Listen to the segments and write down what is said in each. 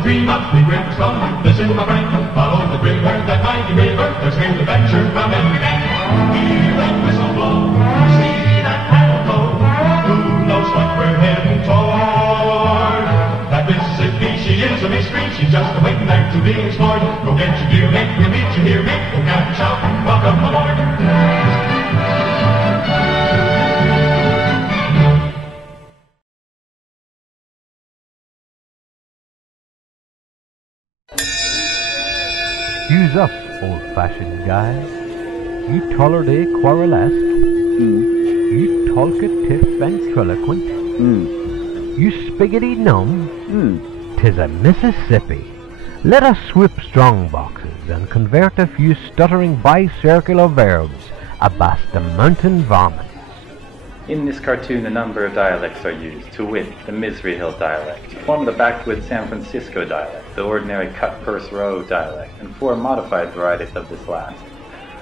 the dream of big rivers flowing. Listen, my friend, follow the river, that mighty river. There's great adventure found every day. Hear that whistle blow, see that paddle go. Who knows what we're heading toward? That Mississippi, she is a mystery. She's just waiting there to be explored. Go get your gear, mate, we'll meet you here, mate. Go Captain shout, welcome aboard. Excuse us, old-fashioned guys. You tolerate quarrelesque. You talkative ventriloquent. You spiggity numb. 'Tis a Mississippi. Let us swoop strong boxes and convert a few stuttering bicircular verbs abaft the mountain vomits. In this cartoon, a number of dialects are used, to wit, the Misery Hill dialect, form the backwoods San Francisco dialect, the ordinary cut-purse row dialect, and 4 modified varieties of this last.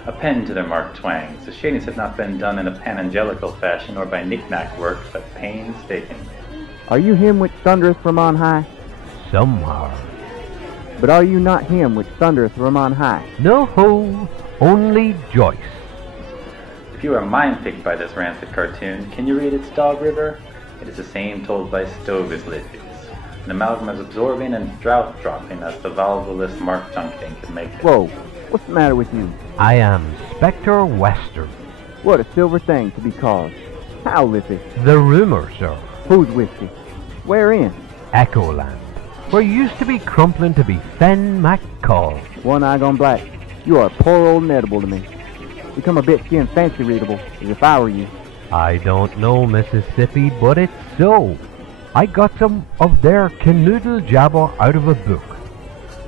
Append to their marked twangs. The shadings have not been done in a panangelical fashion or by knick-knack work, but painstakingly. Are you him which thundereth from on high? Somehow. But are you not him which thundereth from on high? No ho, only Joyce. If you are mind-picked by this rancid cartoon, can you read its Dog River? It is the same told by Stovis Liddies, an amalgam as absorbing and drought-dropping as the valveless Mark Junketing could make it. Whoa, what's the matter with you? I am Spectre Western. What a silver thing to be called. How, Liffey? The rumour, sir. Who's whiskey? Wherein? Echoland, where used to be crumpling to be Fen McCall. One eye gone black. You are a poor old inedible to me. You come a bit skin fancy readable, as if I were you. I don't know, Mississippi, but it's so. I got some of their canoodle jabber out of a book.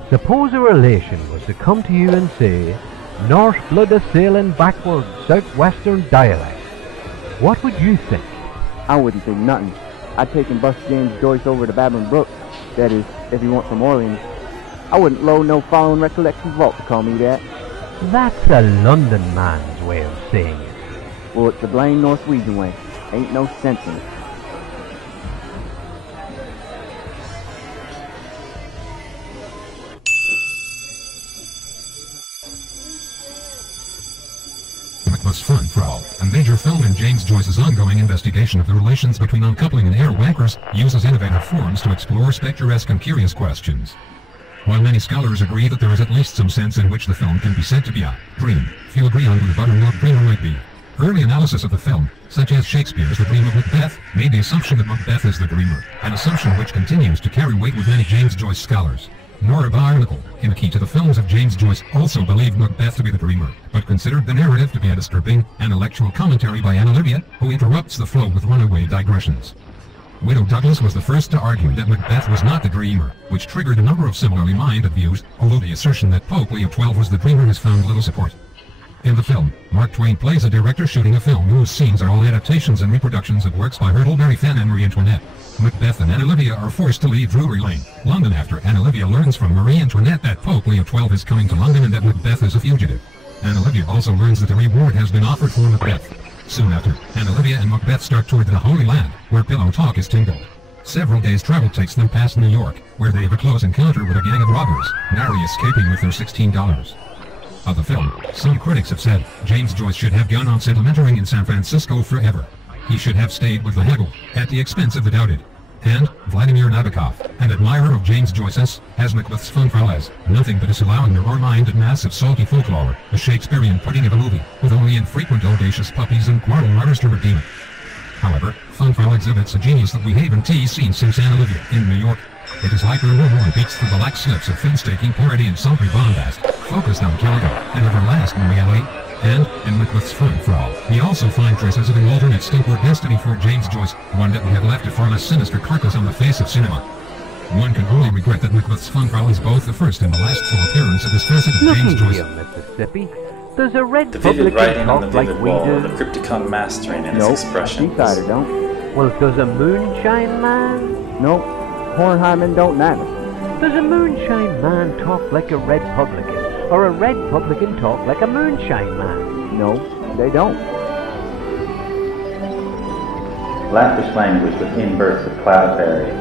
Suppose a relation was to come to you and say, North blood a-sailing backward southwestern dialect. What would you think? I wouldn't think nothing. I'd take and bust James Joyce over to Babylon Brook. That is, if he wants from Orleans. I wouldn't load no following recollection vault to call me that. That's a London man's way of saying it. Well, it's the blame Norwegian way. Ain't no sense in it. Was Fun for All, a major film in James Joyce's ongoing investigation of the relations between uncoupling and airwankers, uses innovative forms to explore spectresque and curious questions. While many scholars agree that there is at least some sense in which the film can be said to be a dream, few agree on who the buttermilk dreamer might be. Early analysis of the film, such as Shakespeare's The Dream of Macbeth, made the assumption that Macbeth is the dreamer, an assumption which continues to carry weight with many James Joyce scholars. Nora Barnacle, in A Key to the Films of James Joyce, also believed Macbeth to be the dreamer, but considered the narrative to be a disturbing, intellectual commentary by Anna Livia, who interrupts the flow with runaway digressions. Widow Douglas was the first to argue that Macbeth was not the dreamer, which triggered a number of similarly minded views, although the assertion that Pope Leo XII was the dreamer has found little support. In the film, Mark Twain plays a director shooting a film whose scenes are all adaptations and reproductions of works by Huckleberry Finnegans and Marie Antoinette. Macbeth and Anna Livia are forced to leave Drury Lane, London after Anna Livia learns from Marie Antoinette that Pope Leo XII is coming to London and that Macbeth is a fugitive. Anna Livia also learns that a reward has been offered for Macbeth. Soon after, Anna Livia and Macbeth start toward the Holy Land, where pillow talk is tingled. Several days' travel takes them past New York, where they have a close encounter with a gang of robbers, narrowly escaping with their $16. Of the film, some critics have said, James Joyce should have gone on sentimentering in San Francisco forever. He should have stayed with the haggle, at the expense of the doubted. And Vladimir Nabokov, an admirer of James Joyce's, has Macbeth's fanfare as nothing but a allowing the roar-minded mass of salty folklore, a Shakespearean pudding of a movie, with only infrequent audacious puppies and quarrel martyrs to redeem it. However, fanfare exhibits a genius that we haven't seen since Anna Livia in New York. It is hyper-normal and beats through the lax slips of fin-staking parody and sultry bombast, focused on Calico and everlasting reality. And, in Macbeth's fanfare, we also find traces of an alternate state-ward destiny for James Joyce, one that would have left a far less sinister carcass on the face of cinema. One can only regret that Macbeth's fanfare is both the first and the last full appearance of this facet of James Joyce. Here, Mississippi. There's a red The vivid writing on the vivid like wall, we the do. crypticon mastering in its Nope, expressions. Seasider don't. Well, does a moonshine man? Nope, Hornheimen don't neither. Does a moonshine man talk like a red publican? Or a red publican talk like a moonshine man? No, they don't. Lavish language with inverse of Cloudberry,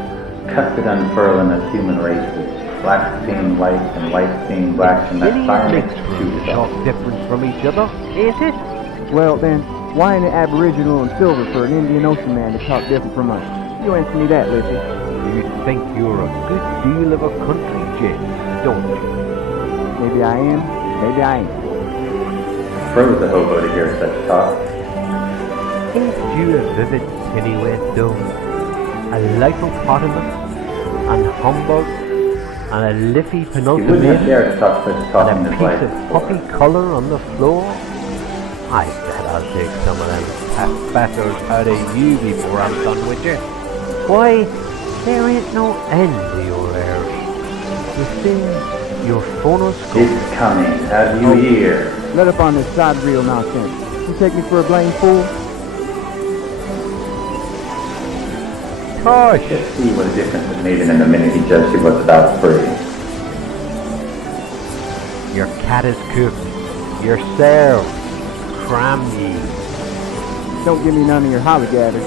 cuts it unfurling of human races, black seeing white and white seeing black, and that Any fire makes mixed two fruit results. talk different from each other, ain't it? Well then, why ain't it Aboriginal and silver for an Indian Ocean man to talk different from us? You answer me that, Lizzie. You think you're a good deal of a country gent, don't you? Maybe I am, maybe I ain't. Froze the hobo to hear such talk. Ain't you a vivid anyway, though? A lipopotamus, and humbug, and a liffy He wouldn't have penultimate, dared to talk such talk in and a his piece life of before. puppy colour on the floor? I bet I'll take some of them half-batters out of you before I'm done with you. Why, there ain't no end to your airs. You see, your phonoscope. It's coming, have you ear? Let up on this side reel nonsense. You take me for a blame fool? Gosh, Just see what a difference it made him in the minute he judged she was about free. your cat is cooked. Your served. Cram ye. Don't give me none of your hollygatters.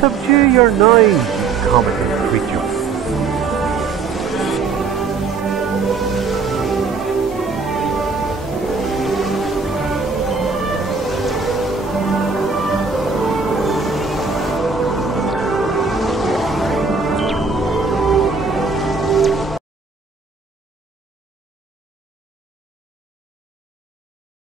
Subdue your knives, you comical creature.